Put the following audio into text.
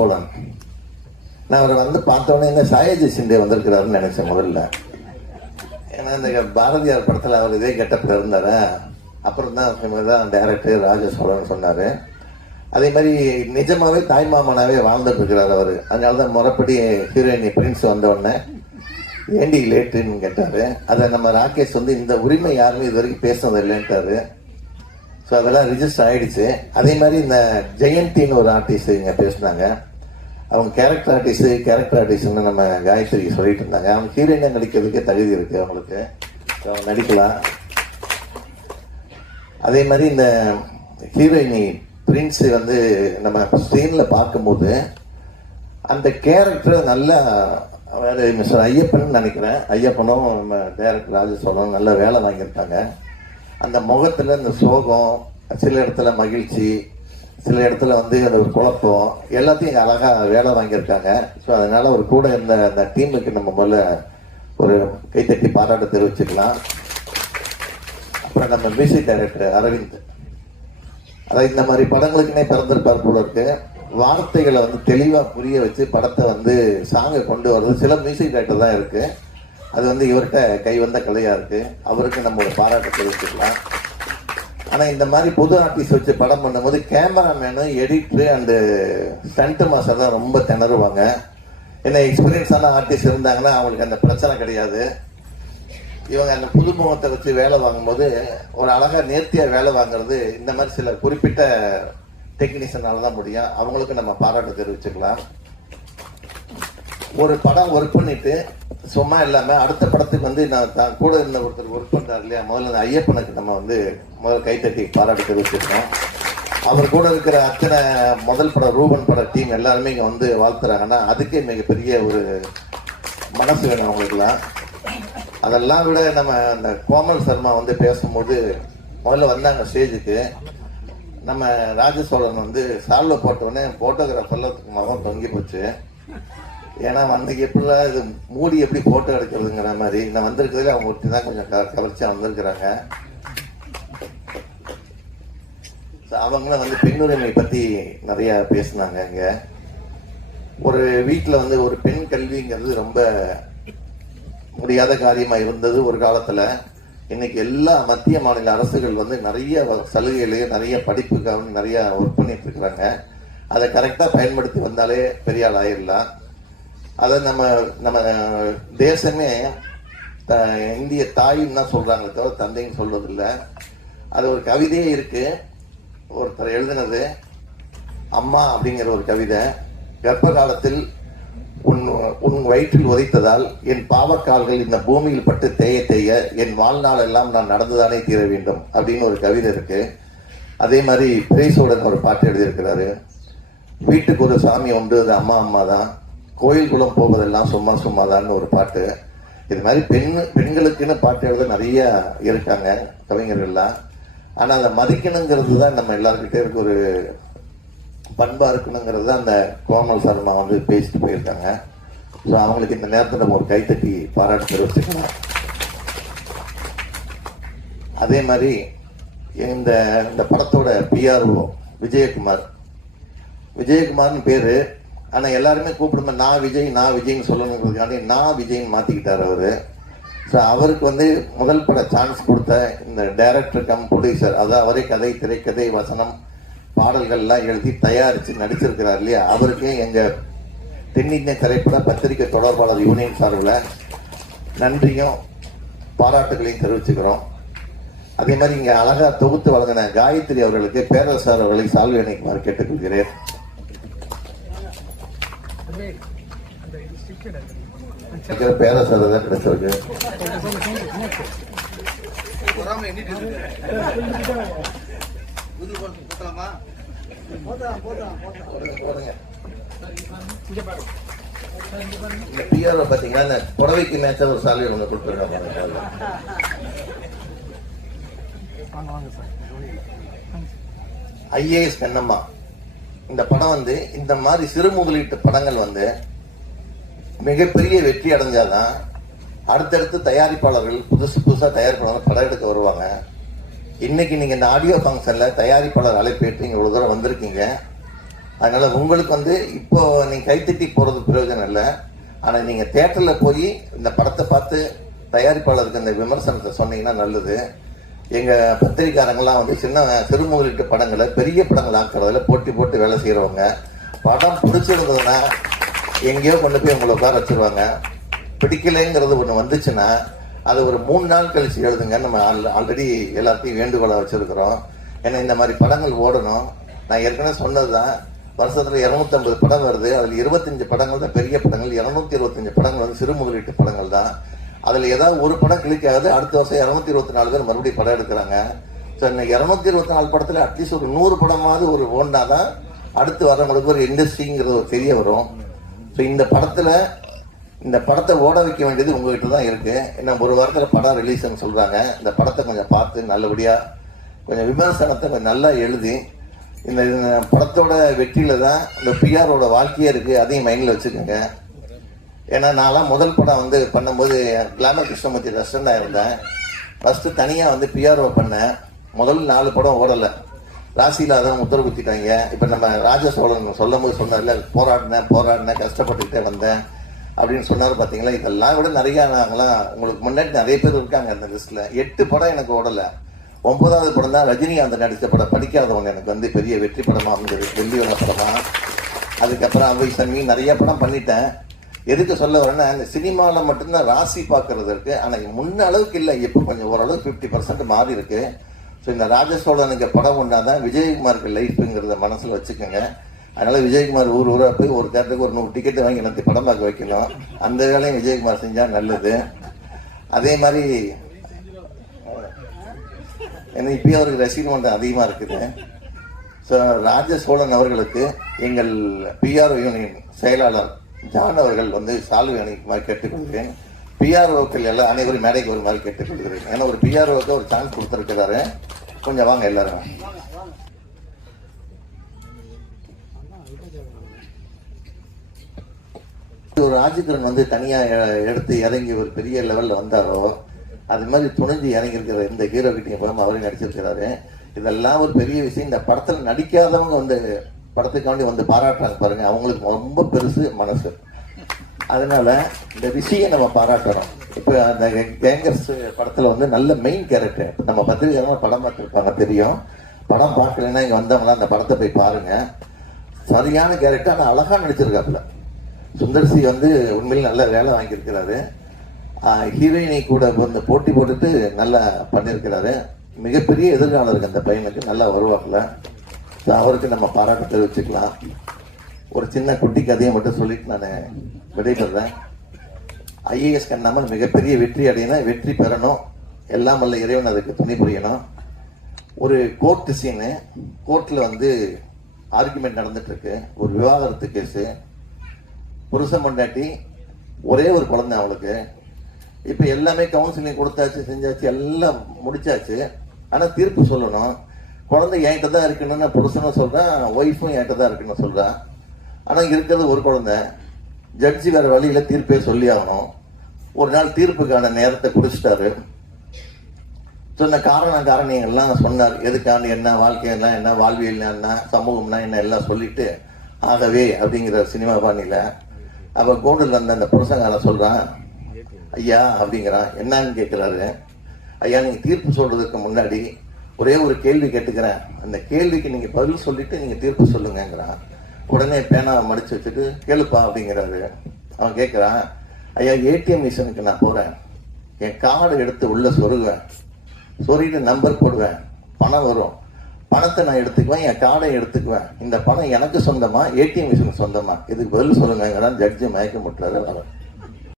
சோழன் நான் அவரை வந்து பார்த்தோன்னே இந்த சாயாஜி சிந்தே வந்திருக்கிறாருன்னு நினைச்சேன் முதல்ல. ஏன்னா இந்த பாரதியார் படத்தில் அவர் இதே கெட்டப்பில் இருந்தார்? அப்புறம் தான் தான் டேரக்டர் ராஜ சோழன் சொன்னார். அதே மாதிரி நிஜமாவே தாய்மாமனாவே வாழ்ந்துட்டு இருக்கிறார் அவர். அதனால தான் முறைப்படி ஹீரோயினி பிரின்ஸ் வந்தோடனே ஏண்டி லேட்டுன்னு கேட்டார். அதை நம்ம ராகேஷ் வந்து இந்த உரிமை யாருமே இது வரைக்கும் பேசுனது இல்லைன்ட்டாரு. ஸோ அதெல்லாம் ரிஜிஸ்டர் ஆகிடுச்சு அதே மாதிரி இந்த ஜெயந்தின்னு ஒரு ஆர்டிஸ்ட் இங்கே பேசினாங்க. அவங்க கேரக்டர் ஆர்டிஸ்ட் கேரக்டர் ஆர்டிஸ்ட்னு நம்ம காயத்ரி சொல்லிட்டு இருந்தாங்க. அவங்க ஹீரோயினாக நடிக்கிறதுக்கு தகுதி இருக்கு அவங்களுக்கு. அவங்க நடிக்கலாம். அதே மாதிரி இந்த ஹீரோயினி பிரின்ஸ் வந்து நம்ம ஸ்க்ரீனில் பார்க்கும்போது அந்த கேரக்டர் நல்லா வேறு மிஸ்டர் ஐயப்பன் நினைக்கிறேன். ஐயப்பனும் நம்ம டேரக்டர் ராஜசோழனும் நல்ல வேலை வாங்கியிருக்காங்க. அந்த முகத்தில் இந்த சோகம் சில இடத்துல மகிழ்ச்சி சில இடத்துல வந்து அந்த ஒரு குழப்பம். எல்லாத்தையும் அழகாக வேலை வாங்கியிருக்காங்க. ஸோ அதனால ஒரு கூட இருந்த அந்த டீமுக்கு நம்ம முதல்ல ஒரு கைத்தட்டி பாராட்ட தெரிவிச்சுக்கலாம். அப்புறம் நம்ம மியூசிக் டைரக்டர் அரவிந்த். அதாவது இந்த மாதிரி படங்களுக்குன்னே பிறந்திருப்பார் போல இருக்கு. வார்த்தைகளை வந்து தெளிவாக புரிய வச்சு படத்தை வந்து சாங்கை கொண்டு வர்றது சில மியூசிக் டைரக்டர் தான் இருக்குது அது வந்து இவர்கிட்ட கை வந்த கலையாக இருக்குது அவருக்கு நம்ம ஒரு பாராட்டு தெரிவிச்சுக்கலாம். ஆனால் இந்த மாதிரி புது ஆர்டிஸ்ட் வச்சு படம் பண்ணும்போது cameraman editor and stunt master தான் ரொம்ப திணறுவாங்க. ஏன்னா எக்ஸ்பீரியன்ஸான ஆர்டிஸ்ட் இருந்தாங்கன்னா அவங்களுக்கு அந்த பிரச்சனை கிடையாது. இவங்க அந்த புது முகத்தை வச்சு வேலை வாங்கும்போது ஒரு அழகாக நேர்த்தியாக வேலை வாங்குறது இந்த மாதிரி சில குறிப்பிட்ட டெக்னீஷியனால தான் முடியும். அவங்களுக்கு நம்ம பாராட்டு தெரிவிச்சுக்கலாம். ஒரு படம் ஒர்க் பண்ணிட்டு சும்மா இல்லாமல் அடுத்த படத்துக்கு வந்து நான் தான் கூட இருந்த ஒருத்தர் ஒர்க் பண்ணுறாரு இல்லையா? முதல்ல அந்த ஐயப்பனுக்கு நம்ம வந்து முதல்ல கைத்தட்டி பாராட்டு தெரிவிச்சிருக்கோம். அவர் கூட இருக்கிற அத்தனை முதல் படம் ரூபன் பட டீம் எல்லாருமே இங்கே வந்து வாழ்த்துறாங்கன்னா அதுக்கே மிகப்பெரிய ஒரு மனசு வேணும் அவங்களுக்குலாம் அதெல்லாம் விட நம்ம அந்த கோமல் சர்மா வந்து பேசும்போது முதல்ல வந்தாங்க ஸ்டேஜுக்கு. நம்ம ராஜசோழன் வந்து சால்வை போட்டோடனே ஃபோட்டோகிராஃபர்லாம் மகம் தொங்கி போச்சு. ஏன்னா வந்து எப்படிலாம் இது மூடி எப்படி போட்டோ எடுக்கிறதுங்கிற மாதிரி நான் வந்திருக்கிறதுல அவங்க ஒட்டி தான் கொஞ்சம் க- வந்திருக்கிறாங்க. So, அவங்களும் வந்து பெண்ணுரிமை பற்றி நிறையா பேசினாங்க இங்கே. ஒரு வீட்டில் வந்து ஒரு பெண் கல்விங்கிறது ரொம்ப முடியாத காரியமாக இருந்தது ஒரு காலத்தில். இன்னைக்கு எல்லா மத்திய மாநில அரசுகள் வந்து நிறைய வ- நிறைய படிப்புக்காக நிறையா ஒர்க் பண்ணிட்டு இருக்கிறாங்க. அதை கரெக்டாக பயன்படுத்தி வந்தாலே பெரிய ஆள் ஆயிடலாம். அதை நம்ம நம்ம தேசமே த- இந்திய தாயின்னு தான் சொல்றாங்களே தவிர தந்தைன்னு சொல்வதில்லை. அது ஒரு கவிதையே இருக்கு. ஒருத்தர் எழுதினது அம்மா அப்படிங்கிற ஒரு கவிதை. கர்ப்ப காலத்தில் உன் உன் வயிற்றில் உதைத்ததால் என் பாவக்கால்கள் இந்த பூமியில் பட்டு தேய தேய என் வாழ்நாள் எல்லாம் நான் நடந்துதானே தீர வேண்டும் அப்படின்னு ஒரு கவிதை இருக்கு. அதே மாதிரி பிரேசோடன் ஒரு பாட்டு எழுதியிருக்கிறாரு. வீட்டுக்கு ஒரு சாமி உண்டு அது அம்மா அம்மா தான். கோயில் போவதெல்லாம் சும்மா சும்மாதான்னு ஒரு பாட்டு. இது மாதிரி பெண் பெண்களுக்குன்னு பாட்டு எழுத நிறைய இருக்காங்க கவிஞர்கள்லாம். ஆனால் அதை மதிக்கணுங்கிறது தான் நம்ம எல்லாருக்கிட்டே இருக்க ஒரு பண்பாக இருக்கணுங்கிறது தான் அந்த கோமல் சர்மா வந்து பேசிட்டு போயிருக்காங்க. ஸோ அவங்களுக்கு இந்த நேரத்தில் நம்ம ஒரு கைத்தட்டி பாராட்டு தெரிவிச்சுக்கலாம். அதே மாதிரி இந்த இந்த படத்தோட பிஆர்ஓ விஜயகுமார். விஜயகுமார்னு பேர் ஆனால் எல்லாருமே கூப்பிடும்போது நான் விஜய் நான் விஜய்னு சொல்லணுங்கிறதுக்காண்டி நான் விஜய்னு மாற்றிக்கிட்டார் அவர். ஸோ அவருக்கு வந்து முதல் பட சான்ஸ் கொடுத்த இந்த டைரக்டர் கம் ப்ரொடியூசர் அதாவது அவரே கதை திரைக்கதை வசனம் பாடல்கள்லாம் எழுதி தயாரித்து நடிச்சிருக்கிறார் இல்லையா? அவருக்கு எங்கள் தென்னிந்திய திரைப்பட பத்திரிகை தொடர்பாளர் யூனியன் சார்பில் நன்றியும் பாராட்டுகளையும் தெரிவிச்சுக்கிறோம். அதே மாதிரி இங்கே அழகா தொகுத்து வழங்கின காயத்ரி அவர்களுக்கு பேரரசர் அவர்களை சால்வி அணைக்குமாறு கேட்டுக்கொள்கிறேன் இருக்கிற பேரரசர் தான் கிடைச்சிருக்கு பொறாமை எண்ணிட்டு இருக்கு. புது படம் போட்டலாமா? போடுங்க, போடுங்க. இந்த பிஆர்ஓ பார்த்தீங்கன்னா இந்த புடவைக்கு மேட்ச ஒரு சாலை ஒன்று கொடுத்துருக்காங்க ஐஏஎஸ் கண்ணம்மா இந்த படம் வந்து இந்த மாதிரி சிறு முதலீட்டு படங்கள் வந்து மிகப்பெரிய வெற்றி அடைஞ்சாதான் அடுத்தடுத்து தயாரிப்பாளர்கள் புதுசு புதுசாக தயாரிப்பாளர்கள் படம் எடுக்க வருவாங்க. இன்னைக்கு நீங்க இந்த ஆடியோ ஃபங்க்ஷனில் தயாரிப்பாளர் அழைப்பேற்று இங்க தூரம் வந்திருக்கீங்க. அதனால உங்களுக்கு வந்து இப்போ நீங்க கைத்தட்டி போறது பிரயோஜனம் இல்லை. ஆனால் நீங்க தேட்டரில் போய் இந்த படத்தை பார்த்து தயாரிப்பாளருக்கு இந்த விமர்சனத்தை சொன்னீங்கன்னா நல்லது. எங்க பத்திரிக்காரங்கெல்லாம் வந்து சின்ன சிறு முதலீட்டு படங்களை பெரிய படங்கள் ஆக்குறதுல போட்டி போட்டு வேலை செய்யறவங்க படம் பிடிச்சிருந்ததுன்னா எங்கேயோ கொண்டு போய் உங்களை உட்கார வச்சிருவாங்க. பிடிக்கலைங்கிறது ஒன்று வந்துச்சுன்னா அது ஒரு மூணு நாள் கழிச்சு எழுதுங்க. நம்ம ஆல்ரெடி எல்லாத்தையும் வேண்டுகோளாக வச்சுருக்குறோம். ஏன்னா இந்த மாதிரி படங்கள் ஓடணும். நான் ஏற்கனவே சொன்னது தான் வருஷத்தில் இரநூத்தம்பது படம் வருது. அதில் இருபத்தஞ்சு படங்கள் தான் பெரிய படங்கள். இரநூத்தி இருபத்தஞ்சு படங்கள் வந்து சிறு முதலீட்டு படங்கள் தான். அதில் ஏதாவது ஒரு படம் கிளிக் ஆகுது அடுத்த வருஷம் இரநூத்தி இருபத்தி நாலு பேர் மறுபடியும் படம் எடுக்கிறாங்க. ஸோ இன்னைக்கு இரநூத்தி இருபத்தி நாலு படத்தில் அட்லீஸ்ட் ஒரு நூறு படமாவது ஒரு ஓடினாதான் அடுத்து வரவங்களுக்கு ஒரு இண்டஸ்ட்ரிங்கிறது ஒரு தெரிய வரும். இப்போ இந்த படத்தில் இந்த படத்தை ஓட வைக்க வேண்டியது உங்ககிட்ட தான் இருக்கு. ஏன்னா ஒரு வாரத்தில் படம் ரிலீஸ்னு சொல்கிறாங்க இந்த படத்தை கொஞ்சம் பார்த்து நல்லபடியாக கொஞ்சம் விமர்சனத்தை கொஞ்சம் நல்லா எழுதி இந்த இந்த படத்தோட வெற்றியில் தான் இந்த பிஆரோட வாழ்க்கையே இருக்குது அதையும் மைண்டில் வச்சுக்கோங்க. ஏன்னா நான்லாம் முதல் படம் வந்து பண்ணும்போது கிளாமர் கிருஷ்ணமூர்த்தி ரெஸ்டண்டாக இருந்தேன். ஃபஸ்ட்டு தனியாக வந்து பிஆர்ஓ பண்ணேன். முதல் நாலு படம் ஓடலை. ராசியில் அதான் உத்தரவு குத்திட்டாங்க. இப்போ நம்ம ராஜ சோழன் சொல்லும் போது சொன்னார்ல போராடினேன் போராடினேன் கஷ்டப்பட்டுக்கிட்டே வந்தேன். அப்படின்னு சொன்னார் பார்த்தீங்களா இதெல்லாம் கூட நிறையா நாங்களாம் உங்களுக்கு முன்னாடி நிறைய பேர் இருக்காங்க அந்த லிஸ்ட்டில் எட்டு படம் எனக்கு ஓடலை. ஒன்பதாவது படம் தான் ரஜினிகாந்த் நடித்த படம். படிக்காதவங்க எனக்கு வந்து பெரிய வெற்றி படமாக இருந்தது வெள்ளியோட படமாக அதுக்கப்புறம் அவை சன்மி நிறைய படம் பண்ணிட்டேன். எதுக்கு சொல்ல வரேன்னா இந்த சினிமாவில் மட்டும்தான் ராசி பார்க்கறது இருக்குது ஆனால் முன்ன அளவுக்கு இல்லை. இப்போ கொஞ்சம் ஓரளவுக்கு ஃபிஃப்டி பர்சன்ட் மாறி இருக்குது ஸோ இந்த ராஜசோழனுக்கு படம் ஒன்றாதான் விஜயகுமாருக்கு லைஃப்ங்கிறத மனசில் வச்சுக்கோங்க. அதனால விஜயகுமார் ஊர் ஊராக போய் ஒரு தேட்டருக்கு ஒரு நூறு டிக்கெட் வாங்கி எனக்கு படம் பார்க்க வைக்கணும் அந்த வேலையும் விஜயகுமார் செஞ்சால் நல்லது. அதே மாதிரி ஏன்னா இப்பயே அவருக்கு ரசிகர் மன்றம் அதிகமாக இருக்குது. ஸோ ராஜ சோழன் அவர்களுக்கு எங்கள் பிஆர்ஓ யூனியன் செயலாளர் ஜான் அவர்கள் வந்து சால்வி அணிக்குமாறு கேட்டுக்கொள்கிறேன். பிஆர்ஓக்கள் எல்லாம் அனைவரும் மேடைக்கு வருமாறு கேட்டுக்கொள்கிறேன். ஏன்னா ஒரு பிஆர்ஓக்கு ஒரு சான்ஸ் கொடுத்துருக்கிறாரு. கொஞ்சம் வாங்க எல்லாரும். ஒரு ராஜகிரன் வந்து தனியா எடுத்து இறங்கி ஒரு பெரிய லெவல்ல வந்தாரோ அது மாதிரி துணிஞ்சு இறங்கி இருக்கிற இந்த ஹீரோ கிட்டையும் போய் அவரே நடிச்சிருக்கிறாரு. இதெல்லாம் ஒரு பெரிய விஷயம். இந்த படத்துல நடிக்காதவங்க வந்து படத்துக்காண்டி வந்து பாராட்டுறாங்க பாருங்க. அவங்களுக்கு ரொம்ப பெருசு மனசு. அதனால இந்த விஷயம் நம்ம பாராட்டுறோம் இப்போ அந்த கேங்கர்ஸ் படத்துல வந்து நல்ல மெயின் கேரக்டர் நம்ம பத்திரிகையாளர் படம் பார்த்துருப்பாங்க தெரியும். படம் பார்க்கலன்னா இங்க வந்தவங்க அந்த படத்தை போய் பாருங்க. சரியான கேரக்டர் ஆனால் அழகா நடிச்சிருக்காப்புல. சுந்தர் சி வந்து உண்மையில் நல்ல வேலை வாங்கியிருக்கிறாரு. ஹீரோயினை கூட வந்து போட்டி போட்டுட்டு நல்லா பண்ணியிருக்கிறாரு. மிகப்பெரிய எதிர்காலம் இருக்கு அந்த பையனுக்கு நல்லா வருவாப்புல. அவருக்கு நம்ம பாராட்டு தெரிவிச்சுக்கலாம். ஒரு சின்ன குட்டி கதையை மட்டும் சொல்லிட்டு நான் விடைபெறேன் ஐஏஎஸ் கண்ணாமல் மிகப்பெரிய வெற்றி அடையினா வெற்றி பெறணும். எல்லாம் வல்ல இறைவன் அதுக்கு துணை புரியணும். ஒரு கோர்ட் சீனு கோர்ட்டில் வந்து ஆர்குமெண்ட் நடந்துட்டு இருக்கு ஒரு விவாகரத்து கேஸு புருஷன் பொண்டாட்டி ஒரே ஒரு குழந்தை அவளுக்கு. இப்போ எல்லாமே கவுன்சிலிங் கொடுத்தாச்சு செஞ்சாச்சு எல்லாம் முடிச்சாச்சு. ஆனால் தீர்ப்பு சொல்லணும். குழந்தை என்கிட்ட தான் இருக்குன்னு புருஷனும் சொல்கிறான் ஒய்ஃபும் என்கிட்ட தான் இருக்குன்னு சொல்றான் ஆனால் இருக்கிறது ஒரு குழந்தை. ஜட்ஜி வேறு வழியில் தீர்ப்பே சொல்லி ஆகணும் ஒரு நாள் தீர்ப்புக்கான நேரத்தை குடிச்சிட்டாரு. சொன்ன காரண காரணியெல்லாம் சொன்னார். எதுக்கான என்ன வாழ்க்கை என்ன என்ன வாழ்வியல் என்ன சமூகம்னா என்ன எல்லாம் சொல்லிட்டு ஆகவே அப்படிங்கிற சினிமா பாணியில். அப்போ கோண்டில் வந்த அந்த புருஷங்காரன் சொல்கிறான் ஐயா அப்படிங்கிறான். என்னன்னு கேட்குறாரு ஐயா நீங்கள் தீர்ப்பு சொல்கிறதுக்கு முன்னாடி ஒரே ஒரு கேள்வி கேட்டுக்கிறேன். அந்த கேள்விக்கு நீங்கள் பதில் சொல்லிட்டு நீங்கள் தீர்ப்பு சொல்லுங்கங்கிறான். உடனே பேனாவை மடிச்சு வச்சுட்டு கேளுப்பா அப்படிங்கிறாரு. அவன் கேட்குறான் ஐயா ஏடிஎம் மிஷினுக்கு நான் போகிறேன் என் கார்டு எடுத்து உள்ளே சொருகுவேன். சொருகிட்டு நம்பர் போடுவேன். பணம் வரும். பணத்தை நான் எடுத்துக்குவேன் என் கார்டை எடுத்துக்குவேன். இந்த பணம் எனக்கு சொந்தமா ஏடிஎம் மிஷினுக்கு சொந்தமா? இதுக்கு பதில் சொல்லுங்கிறான் ஜட்ஜி மயக்க முட்டுறாரு அவர்.